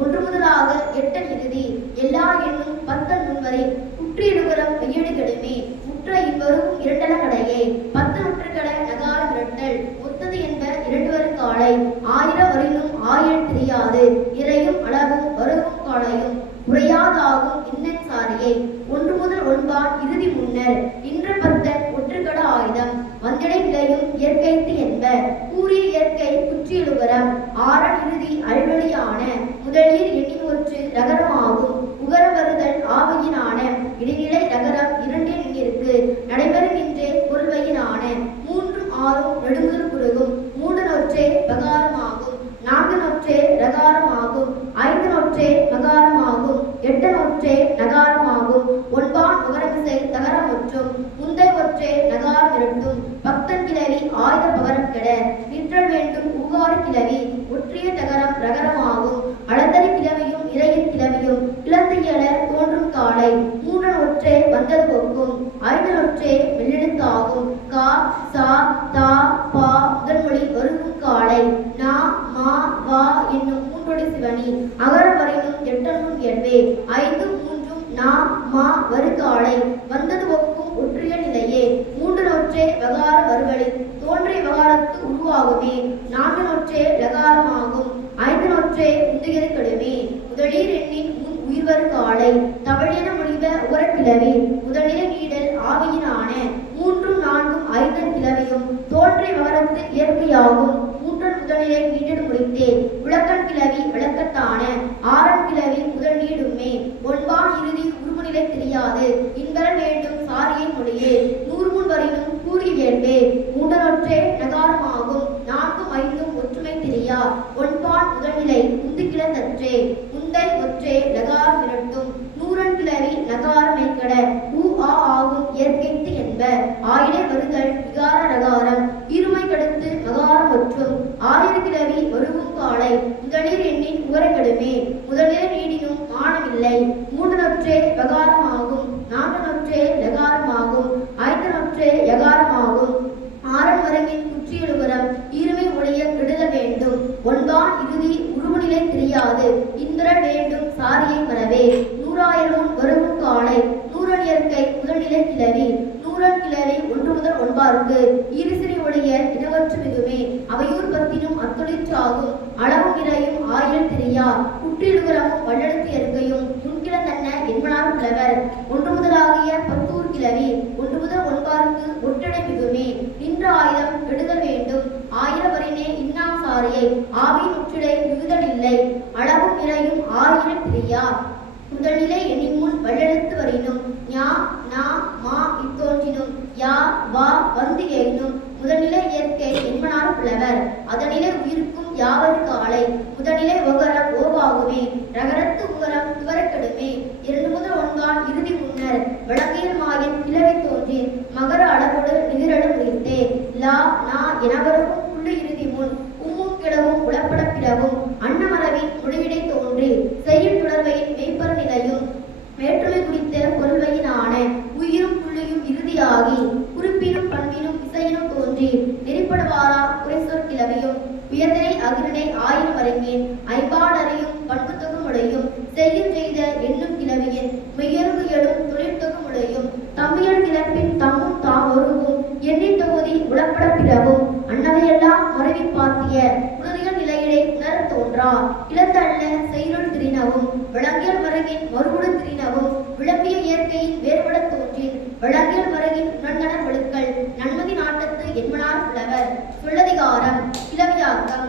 ஒன்று முதலாக எட்டன் இறுதி எல்லா எண்ணும் பத்தன் முன்வரை குற்றியடுகரம் மெய்யடு கெடுமே முற்ற இவ்வரும் இரண்டல கடையே பத்து நுற்றுக்கட நகாரம் இரட்டல் ஒத்தது என்ப இரண்டுவரு காலை ஆயிர வரினும் ஆயல் தெரியாது இறையும் அளவும் வருகும் காலையும் உரையாதாகும் இன்னன் சாரியை ஒன்று முதல் ஒன்பான் இறுதி முன்னர் இன்ற பத்தன் ஒற்றுக்கட ஆயுதம் வந்திடை நிலையும் இயற்கைத்து என்ப கூறிய இயற்கை குற்றியலுகரம் ஆறன் இறுதி அல்வழியான முதலில் எண்ணின் ஒற்று ரகரமாகும் உகர வருதல் ஆவையினான இடைநிலை ரகரம் இரண்டில் நின்றிருக்கு நடைபெறுகின்றே பொருள்வையினான மூன்றும் ஆறும் நெடுமுதல் குறுகும் மூன்று நொற்றே பகாரமாகும் நான்கு நொற்றே ரகாரமாகும் ஐந்து நொற்றே மகாரமாகும் எட்டு நொற்றே நகாரமாகும் ஒன்பான் உகரமிசை தகரமுற்றும் முந்தை ஒற்றே நகாரம் இரண்டும் பக்தன் கிளவி ஆயுத பகரம் கெட நிற்றல் வேண்டும் ஊகாறு கிளவி ஒற்றிய தகரம் ரகரமாகும் அளந்தரி கிளவியும் இறையின் கிளவியும் கிளந்தையல தோன்றும் காலை மூன்று ஒற்றே வந்தது போக்கும் ஐந்து நொற்றே மெல்லெழுத்தாகும் கா சா தா பா முதன்மொழி வருகும் காலை நா மா வா என்னும் மூன்றொடி சிவனி அகர வரையினும் எட்டனும் இயல்பே ஐந்து மூன்றும் நா மா வருகாலை வந்தது ஒக்கும் ஒற்றிய நிலையே மூன்று நொற்றே வகார வருவழி தோன்றிய வகாரத்து உருவாகுமே நான்கு நொற்றே லகாரமாகும் ஐந்து நொற்றே உந்துகிறது கடுமே முதலீர் எண்ணின் முன் உயிர்வரு காலை தமிழென மொழிவ உரக்கிழவி முதலில நீடல் ஆவியினான மூன்றும் நான்கும் ஐந்தன் கிளவியும் தோன்றிய வகரத்து இயற்கையாகும் மூன்றன் முதலிலே நீடிடு முடித்தே விளக்கன் கிளவி விளக்கத்தான ஆறன் கிளவி முதல் நீடுமே ஒன்பான் இறுதி உருமுநிலை தெரியாது இன்பர வேண்டும் சாரியை மொழியே நூறு முன் வரினும் கூறி வேண்டே மூன்றனொற்றே நகாரமாகும் நான்கும் ஐந்தும் ஒற்றுமை தெரியா ஒன்பான் முதல்நிலை உந்து கிளந்தற்றே உந்தை ஒற்றே லகாரம் இரட்டும் நூறன் கிளவி நகாரமை கட ஊ ஆ ஆகும் இயற்கைத்து என்ப ஆயிடை வருதல் விகார ரகாரம் இருமை கடுத்து மகாரம் ஒற்றும் ஆயிர கிளவி வருவும் காலை முதலில் எண்ணின் உவரக்கடுமே முதலில் நீடினும் மானமில்லை மூன்று நொற்றே வகாரமாகும் நான்கு நொற்றே லகாரமாகும் ஐந்து நொற்றே யகாரமாகும் ஆறன் மரங்கின் குற்றியலுகரம் இருமை உடைய கெடுத வேண்டும் ஒன்பான் இறுதி உருவநிலை தெரியாது இந்திர வேண்டும் சாரியை மறவே நூறாயிரமும் வருவும் காலை நூறன் இயற்கை முதல்நிலை கிளவி நூறன் கிளவி ஒன்று முதல் ஒன்பாருக்கு இருசிறி உடைய இனவற்று மிகுமே அவையூர் பத்தினும் அத்தொழிற்றாகும் அளவும் இறையும் ஆயிரம் தெரியா குற்றியலுகரமும் வல்லெழுத்து இயற்கையும் நுண்கிழந்தன்ன என்பனார் புலவர் ஒன்று முதலாகிய பத்தூர் கிளவி ஒன்று முதல் ஒன்பாருக்கு ஒற்றடை மிகுமே நின்ற ஆயுதம் கெடுதல் வேண்டும் ஆயிரவரினே இன்னாம் சாரியை ஆவி நுற்றிடை மிகுதல் இல்லை அளவும் இறையும் ஆயிரம் தெரியா முதல்நிலை எண்ணின் முன் வல்லெழுத்து வரினும் ஞா நா மா இத்தோன்றினும் யா வா வந்து எயினும் முதல்நிலை இயற்கை என்பனார் புலவர் அதனிலை உயிருக்கும் யாவரு காலை முதல்நிலை ஒகரம் ஓவாகுமே ரகரத்து உகரம் துவரக்கெடுமே இரண்டு முதல் ஒன்பான் இறுதி முன்னர் விளங்கியல் மாயின் கிளவி தோன்றி மகர அளவோடு நிகரலும் உயிர்த்தே லா நா எனவரும் புள்ளி இறுதி முன் உம்மும் கிளவும் உளப்பட பிறவும் அன்னமரவின் மொழியிடை தோன்றி செய்யும் தொடர்வையின் மெய்ப்பர நிலையும் வேற்றுமை குறித்த கொள்வையினான உயிரும் புள்ளியும் இறுதியாகி குறிப்பினும் பண்பினும் இசையினும் தோன்றி நெறிப்படுவாரா குறைசொற் கிளவியும் உயர்தினை அகிரனை ஆயிரம் அரங்கின் ஐம்பாடறையும் பண்பு தொகுமுடையும் செய்யும் செய்த எண்ணும் கிளவியின் மெய்யருகு எழும் தொழிற்தொகுமுடையும் தம்மியல் கிளப்பின் தம்மும் தாம் ஒருவும் எண்ணின் தொகுதி உளப்பட பிறவும் அன்னவையெல்லாம் மறைவி பார்த்திய உணரியல் நிலையிலே உணரத் தோன்றா இழந்தல்ல செய்யுள் திரினவும் விளங்கியல் மரகின் மறுபடு திரினவும் விளம்பிய இயற்கையின் வேறுபட தோன்றின் விளங்கியல் மரகின் உணர்ந்தன வழுக்கள் நன்மதி நாட்டத்து என்பனார் புலவர் சொல்லதிகாரம் கிளவியாக்கம்